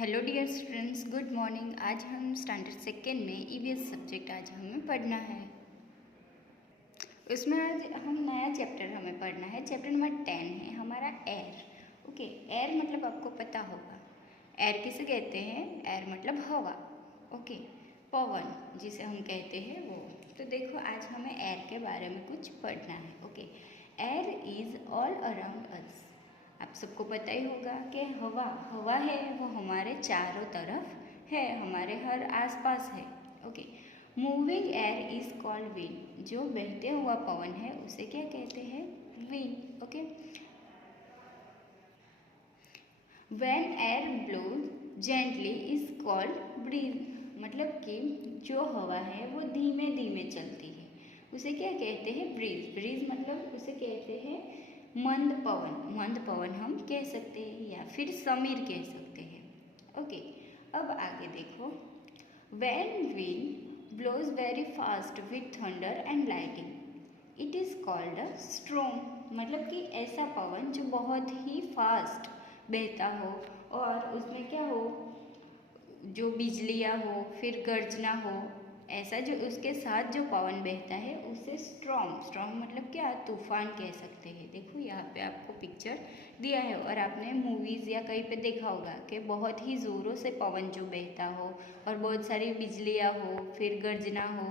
Hello dear students, good morning. आज हम standard second में ईवीएस सब्जेक्ट आज हमें पढ़ना है। उसमें आज हम नया चैप्टर हमें पढ़ना है। चैप्टर नंबर 10 है हमारा एयर। ओके, एयर मतलब आपको पता होगा, एयर किसे कहते हैं? एयर मतलब हवा। ओके, पवन जिसे हम कहते हैं वो। तो देखो, आज हमें एयर के बारे में कुछ पढ़ना है। Okay, air is all around us. आप सबको पता ही होगा कि हवा हवा है वो हमारे चारों तरफ है, हमारे हर आसपास है। Okay, moving air is called wind. जो बहते हुआ पवन है उसे क्या कहते हैं? Wind. Okay, when air blows gently is called breeze. मतलब कि जो हवा है वो धीमे धीमे चलती है उसे क्या कहते हैं? ब्रीज। ब्रीज मतलब उसे कहते हैं मंद पवन। मंद पवन हम कह सकते हैं या फिर समीर कह सकते हैं। ओके, अब आगे देखो, when wind blows very fast with thunder and lighting it is called a storm. मतलब कि ऐसा पवन जो बहुत ही फास्ट बहता हो और उसमें क्या हो, जो बिजलियाँ हो फिर गर्जना हो, ऐसा जो उसके साथ जो पवन बहता है उसे स्ट्रॉम। स्ट्रॉम मतलब क्या? तूफान कह सकते हैं। देखो यहाँ पे आपको पिक्चर दिया है और आपने मूवीज़ या कहीं पे देखा होगा कि बहुत ही ज़ोरों से पवन जो बहता हो और बहुत सारी बिजलियाँ हो फिर गर्जना हो,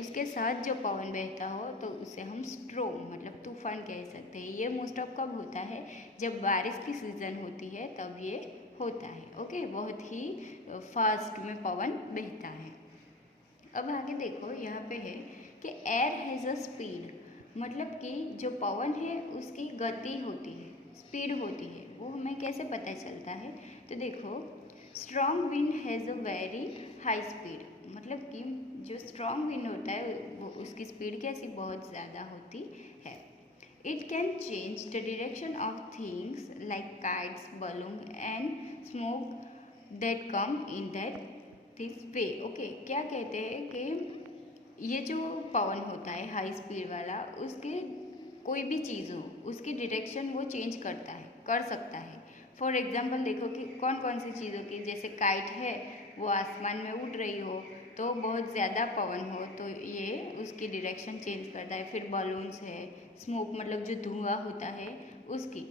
उसके साथ जो पवन बहता हो तो उसे हम स्ट्रॉम मतलब तूफान कह सकते हैं। ये मोस्ट ऑफ कब होता है? जब बारिश की सीज़न होती है तब ये होता है। ओके, बहुत ही फास्ट में पवन बहता है। अब आगे देखो, यहाँ पे है कि एयर हैज़ अ स्पीड। मतलब कि जो पवन है उसकी गति होती है, स्पीड होती है। वो हमें कैसे पता चलता है? तो देखो, strong wind has a very high speed. मतलब कि जो स्ट्रॉन्ग विंड होता है वो उसकी स्पीड कैसी? बहुत ज़्यादा होती है। It can change the direction of things like kites, balloon and smoke that come in that this way. Okay, क्या कहते हैं कि ये जो पवन होता है हाई स्पीड वाला, उसके कोई भी चीज़ हो उसकी डायरेक्शन वो चेंज करता है, कर सकता है। फॉर एग्जाम्पल देखो कि कौन कौन सी चीज़ों की, जैसे काइट है वो आसमान में उड़ रही हो तो बहुत ज़्यादा पवन हो तो ये उसकी डायरेक्शन चेंज करता है। फिर बलून्स है, स्मोक मतलब जो धुआं होता है उसकी,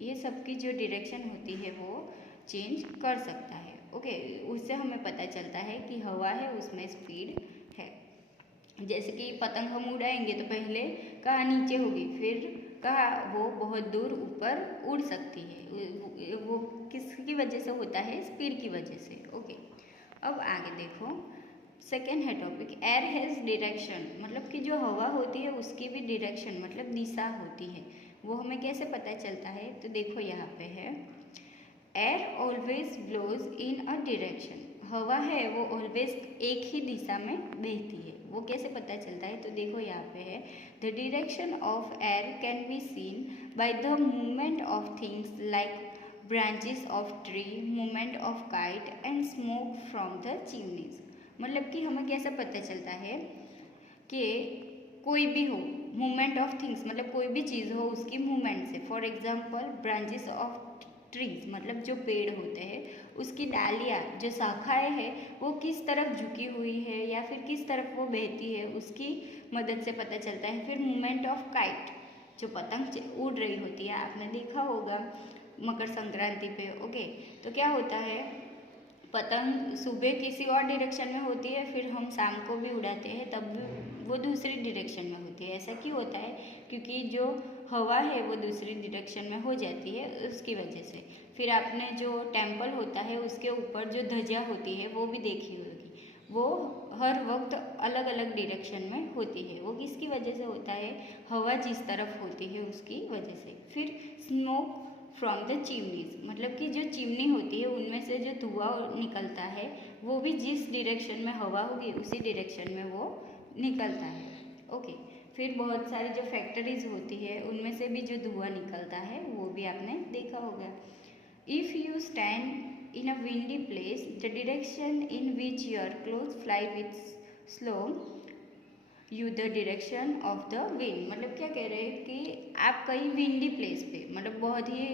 ये सब की जो डायरेक्शन होती है वो चेंज कर सकता है। ओके, उससे हमें पता चलता है कि हवा है उसमें स्पीड है। जैसे कि पतंग हम उड़ाएंगे तो पहले कहाँ नीचे होगी, फिर कहाँ वो बहुत दूर ऊपर उड़ सकती है। वो किसकी वजह से होता है? स्पीड की वजह से। ओके, अब आगे देखो, सेकेंड है टॉपिक, एयर हैज़ डायरेक्शन। मतलब कि जो हवा होती है उसकी भी डायरेक्शन मतलब दिशा होती है। वो हमें कैसे पता चलता है? तो देखो यहाँ पे है, air always blows in a direction. हवा है वो ऑलवेज एक ही दिशा में बहती है। वो कैसे पता चलता है? तो देखो यहाँ पे है, the direction of air can be seen by the movement of things like branches of tree, movement of kite and smoke from the chimneys. मतलब कि हमें कैसे पता चलता है कि कोई भी हो, मूवमेंट ऑफ थिंग्स मतलब कोई भी चीज़ हो उसकी मूवमेंट से। For example branches of trees मतलब जो पेड़ होते हैं उसकी डालियाँ जो शाखाएं हैं वो किस तरफ झुकी हुई है या फिर किस तरफ वो बहती है उसकी मदद से पता चलता है। फिर मूवमेंट ऑफ काइट, जो पतंग उड़ रही होती है, आपने देखा होगा मकर संक्रांति पे। ओके, तो क्या होता है, पतंग सुबह किसी और डायरेक्शन में होती है, फिर हम शाम को भी उड़ाते हैं तब भी वो दूसरी डायरेक्शन में होती है। ऐसा क्यों होता है? क्योंकि जो हवा है वो दूसरी डायरेक्शन में हो जाती है उसकी वजह से। फिर आपने जो टेम्पल होता है उसके ऊपर जो ध्वजा होती है वो भी देखी होगी, वो हर वक्त अलग अलग डायरेक्शन में होती है। वो किसकी वजह से होता है? हवा जिस तरफ होती है उसकी वजह से। फिर स्मोक फ्रॉम द चिमनीज, मतलब कि जो चिमनी होती है उनमें से जो धुआं निकलता है वो भी जिस डायरेक्शन में हवा होगी उसी डायरेक्शन में वो निकलता है। ओके, फिर बहुत सारी जो फैक्ट्रीज होती है उनमें से भी जो धुआं निकलता है वो भी आपने देखा होगा। If you stand in a windy place the direction in which your cloth fly with slow you the direction of the wind. मतलब क्या कह रहे हैं कि आप कहीं विंडी प्लेस पे, मतलब बहुत ही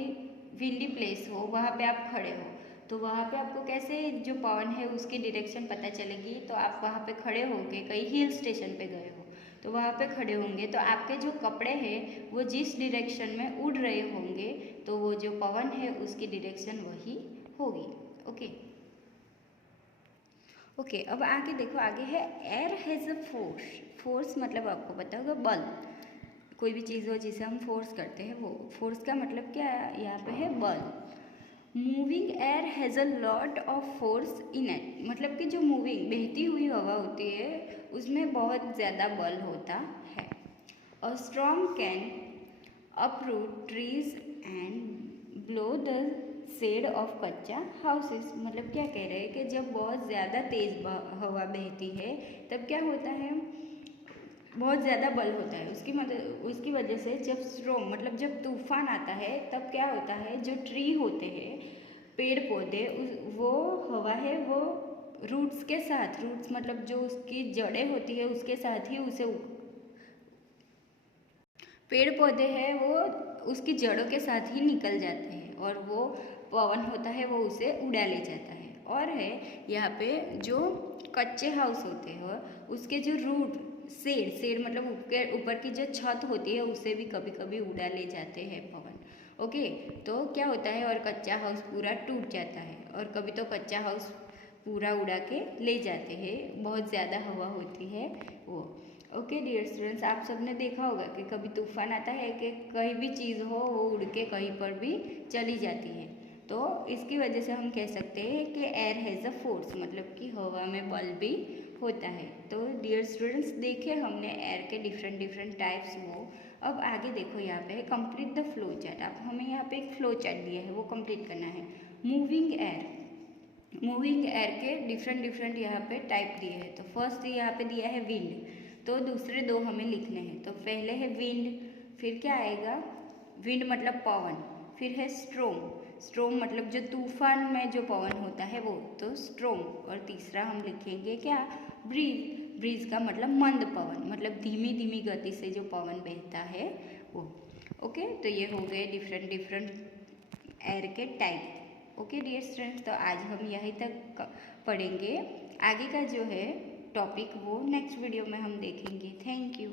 विंडी प्लेस हो, वहाँ पे आप खड़े हो तो वहाँ पे आपको कैसे जो पवन है उसकी डायरेक्शन पता चलेगी? तो आप वहाँ पे खड़े होंगे, कहीं हिल स्टेशन पे गए हो तो वहाँ पे खड़े होंगे तो आपके जो कपड़े हैं वो जिस डायरेक्शन में उड़ रहे होंगे तो वो जो पवन है उसकी डायरेक्शन वही होगी। ओके ओके, अब आगे देखो, आगे है air has a force. Force मतलब आपको पता होगा बल, कोई भी चीज़ हो जिसे हम फोर्स करते हैं वो फोर्स का मतलब क्या है, यहाँ पे है बल। Moving air has a lot of force in it, मतलब कि जो मूविंग बहती हुई हवा होती है उसमें बहुत ज़्यादा बल होता है। A storm can uproot trees and blow the shed of कच्चा हाउसेस, मतलब क्या कह रहे हैं कि जब बहुत ज़्यादा तेज़ हवा बहती है तब क्या होता है, बहुत ज़्यादा बल होता है उसकी वजह से जब स्ट्रोम मतलब जब तूफान आता है तब क्या होता है, जो ट्री होते हैं पेड़ पौधे वो हवा है वो रूट्स के साथ, रूट्स मतलब जो उसकी जड़ें होती है उसके साथ ही उसे, पेड़ पौधे हैं वो उसकी जड़ों के साथ ही निकल जाते हैं और वो पवन होता है वो उसे उड़ा ले जाता है। और है यहाँ पे जो कच्चे हाउस होते हैं उसके जो रूट शेड मतलब ऊपर की जो छत होती है उसे भी कभी कभी उड़ा ले जाते हैं पवन। ओके, तो क्या होता है और कच्चा हाउस पूरा टूट जाता है और कभी तो कच्चा हाउस पूरा उड़ा के ले जाते हैं, बहुत ज़्यादा हवा होती है वो। ओके डियर स्टूडेंट्स, आप सबने देखा होगा कि कभी तूफान आता है कि कहीं भी चीज़ हो वो उड़ के कहीं पर भी चली जाती है, तो इसकी वजह से हम कह सकते हैं कि एयर हैज़ अ फोर्स, मतलब कि हवा में बल भी होता है। तो डियर स्टूडेंट्स देखिए हमने एयर के डिफरेंट टाइप्स वो। अब आगे देखो यहाँ पे कंप्लीट द फ्लो चार्ट, आप हमें यहाँ पे एक फ्लो चार्ट दिया है वो कंप्लीट करना है। मूविंग एयर, मूविंग एयर के डिफरेंट यहाँ पे टाइप दिए हैं। तो फर्स्ट यहाँ पे दिया है विंड, तो दूसरे दो हमें लिखने हैं। तो पहले है विंड, फिर क्या आएगा, विंड मतलब पवन, फिर है स्ट्रोम, स्ट्रोम मतलब जो तूफान में जो पवन होता है वो, तो स्ट्रोम। और तीसरा हम लिखेंगे क्या, ब्रीज, ब्रीज का मतलब मंद पवन, मतलब धीमी धीमी गति से जो पवन बहता है वो। ओके, तो ये हो गए डिफरेंट एयर के टाइप। ओके डियर स्टूडेंट्स, तो आज हम यहीं तक पढ़ेंगे, आगे का जो है टॉपिक वो नेक्स्ट वीडियो में हम देखेंगे। Thank you.